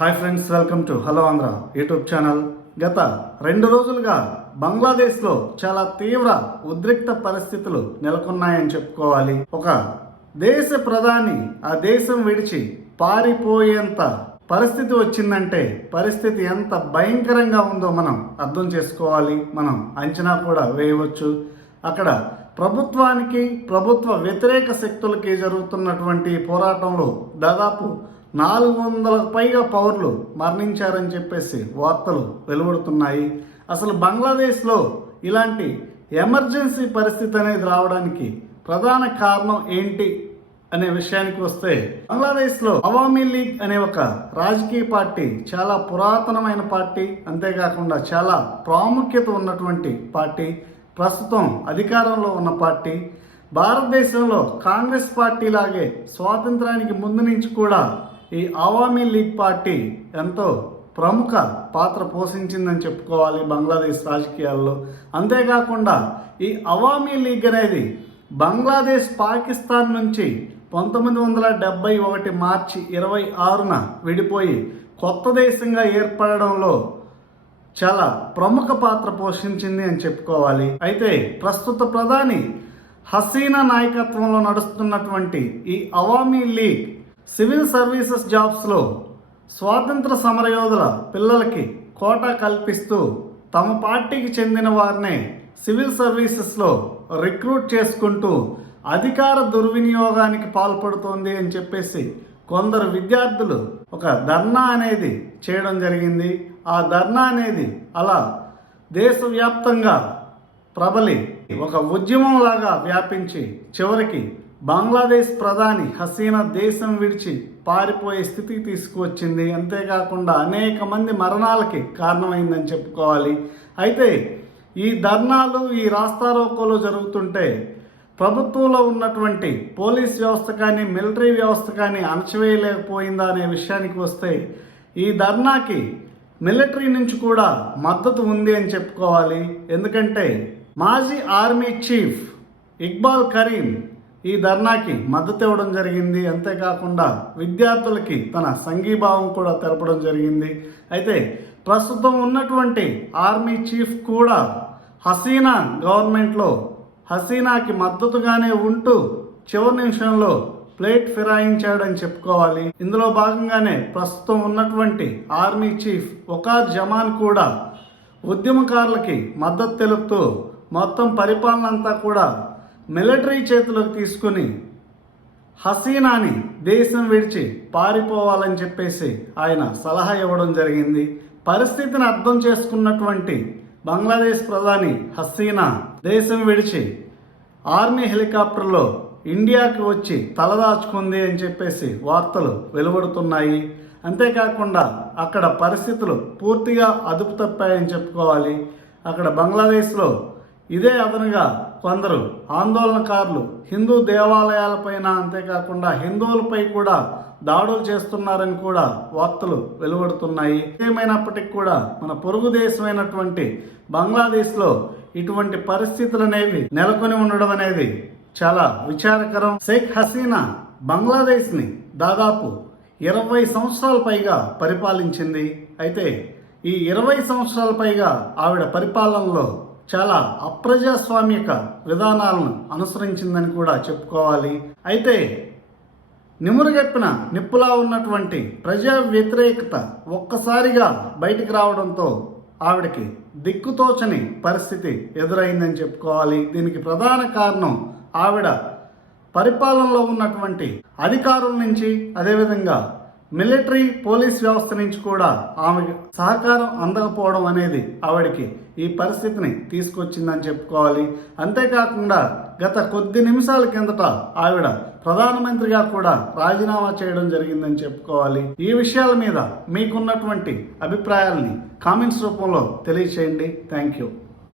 Hi friends welcome to hello Andhra YouTube channel గత రెండు రోజులుగా బంగ్లాదేశ్లో చాలా తీవ్ర ఉద్రిక్త పరిస్థితులు నెలకొన్నాయని చెప్పుకోవాలి. ఒక దేశ ప్రధాని ఆ దేశం విడిచి పారిపోయేంత పరిస్థితి వచ్చిందంటే పరిస్థితి ఎంత భయంకరంగా ఉందో మనం అర్థం చేసుకోవాలి. మనం అంచనా కూడా వేయవచ్చు. అక్కడ ప్రభుత్వానికి ప్రభుత్వ వ్యతిరేక శక్తులకి జరుగుతున్నటువంటి పోరాటంలో దాదాపు నాలుగు వందల పైగా పౌరులు మరణించారని చెప్పేసి వార్తలు వెలువడుతున్నాయి. అసలు బంగ్లాదేశ్లో ఇలాంటి ఎమర్జెన్సీ పరిస్థితి అనేది రావడానికి ప్రధాన కారణం ఏంటి అనే విషయానికి వస్తే బంగ్లాదేశ్లో అవామీ లీగ్ అనే ఒక రాజకీయ పార్టీ చాలా పురాతనమైన పార్టీ అంతేకాకుండా చాలా ప్రాముఖ్యత ఉన్నటువంటి పార్టీ ప్రస్తుతం అధికారంలో ఉన్న పార్టీ. భారతదేశంలో కాంగ్రెస్ పార్టీ లాగే స్వాతంత్రానికి ముందు నుంచి కూడా ఈ అవామీ లీగ్ పార్టీ ఎంతో ప్రముఖ పాత్ర పోషించిందని చెప్పుకోవాలి బంగ్లాదేశ్ రాజకీయాల్లో. అంతేకాకుండా ఈ అవామీ లీగ్ అనేది బంగ్లాదేశ్ పాకిస్తాన్ నుంచి పంతొమ్మిది వందల డెబ్బై ఒకటి మార్చి ఇరవై ఆరున విడిపోయి కొత్త దేశంగా ఏర్పడడంలో చాలా ప్రముఖ పాత్ర పోషించింది అని చెప్పుకోవాలి. అయితే ప్రస్తుత ప్రధాని హసీనా నాయకత్వంలో నడుస్తున్నటువంటి ఈ అవామీ లీగ్ సివిల్ సర్వీసెస్ జాబ్స్లో స్వాతంత్ర సమరయోధుల పిల్లలకి కోటా కల్పిస్తూ తమ పార్టీకి చెందిన వారినే సివిల్ సర్వీసెస్లో రిక్రూట్ చేసుకుంటూ అధికార దుర్వినియోగానికి పాల్పడుతోంది అని చెప్పేసి కొందరు విద్యార్థులు ఒక ధర్నా అనేది చేయడం జరిగింది. ఆ ధర్నా అనేది అలా దేశవ్యాప్తంగా ప్రబలి ఒక ఉద్యమంలాగా వ్యాపించి చివరికి బంగ్లాదేశ్ ప్రధాని హసీనా దేశం విడిచి పారిపోయే స్థితికి తీసుకువచ్చింది. అంతేకాకుండా అనేక మంది మరణాలకి కారణమైందని చెప్పుకోవాలి. అయితే ఈ ధర్నాలు ఈ రాస్తారోకోలు జరుగుతుంటే ప్రభుత్వంలో ఉన్నటువంటి పోలీస్ వ్యవస్థ కానీ మిలిటరీ వ్యవస్థ కానీ అణచివేయలేకపోయిందా అనే విషయానికి వస్తే ఈ ధర్నాకి మిలిటరీ నుంచి కూడా మద్దతు ఉంది అని చెప్పుకోవాలి. ఎందుకంటే మాజీ ఆర్మీ చీఫ్ ఇక్బాల్ కరీం ఈ ధర్నాకి మద్దతు ఇవ్వడం జరిగింది. అంతేకాకుండా విద్యార్థులకి తన సంఘీభావం కూడా తెలపడం జరిగింది. అయితే ప్రస్తుతం ఉన్నటువంటి ఆర్మీ చీఫ్ కూడా హసీనా గవర్నమెంట్లో హసీనాకి మద్దతుగానే ఉంటూ చివరి నిమిషంలో ప్లేట్ ఫిరాయించాడని చెప్పుకోవాలి. ఇందులో భాగంగానే ప్రస్తుతం ఉన్నటువంటి ఆర్మీ చీఫ్ ఒకార్ జమాన్ కూడా ఉద్యమకారులకి మద్దతు తెలుపుతూ మొత్తం పరిపాలన అంతా కూడా మిలిటరీ చేతిలోకి తీసుకుని హసీనాని దేశం విడిచి పారిపోవాలని చెప్పేసి ఆయన సలహా ఇవ్వడం జరిగింది. పరిస్థితిని అర్థం చేసుకున్నటువంటి బంగ్లాదేశ్ ప్రధాని హసీనా దేశం విడిచి ఆర్మీ హెలికాప్టర్లో ఇండియాకి వచ్చి తలదాచుకుంది అని చెప్పేసి వార్తలు వెలువడుతున్నాయి. అంతేకాకుండా అక్కడ పరిస్థితులు పూర్తిగా అదుపు తప్పాయని చెప్పుకోవాలి. అక్కడ బంగ్లాదేశ్లో ఇదే అదనుగా కొందరు ఆందోళనకారులు హిందూ దేవాలయాలపైన అంతేకాకుండా హిందువులపై కూడా దాడులు చేస్తున్నారని కూడా వార్తలు వెలువడుతున్నాయి. ఏమైనప్పటికీ కూడా మన పొరుగు దేశమైనటువంటి బంగ్లాదేశ్లో ఇటువంటి పరిస్థితులు అనేవి నెలకొని ఉండడం అనేది చాలా విచారకరం. షేక్ హసీనా బంగ్లాదేశ్ని దాదాపు ఇరవై సంవత్సరాల పైగా పరిపాలించింది. అయితే ఈ ఇరవై సంవత్సరాల పైగా ఆవిడ పరిపాలనలో చాలా అప్రజాస్వామిక విధానాలను అనుసరించిందని కూడా చెప్పుకోవాలి. అయితే నిమురుగెప్పిన నిప్పులా ఉన్నటువంటి ప్రజా వ్యతిరేకత ఒక్కసారిగా బయటికి రావడంతో ఆవిడకి దిక్కుతోచని పరిస్థితి ఎదురైందని చెప్పుకోవాలి. దీనికి ప్రధాన కారణం ఆవిడ పరిపాలనలో ఉన్నటువంటి అధికారుల నుంచి అదేవిధంగా మిలిటరీ పోలీస్ వ్యవస్థ నుంచి కూడా ఆమె సహకారం అందకపోవడం అనేది ఆవిడకి ఈ పరిస్థితిని తీసుకొచ్చిందని చెప్పుకోవాలి. అంతేకాకుండా గత కొద్ది నిమిషాల కిందట ఆవిడ ప్రధానమంత్రిగా కూడా రాజీనామా చేయడం జరిగిందని చెప్పుకోవాలి. ఈ విషయాల మీద మీకున్నటువంటి అభిప్రాయాల్ని కామెంట్స్ రూపంలో తెలియచేయండి. Thank you.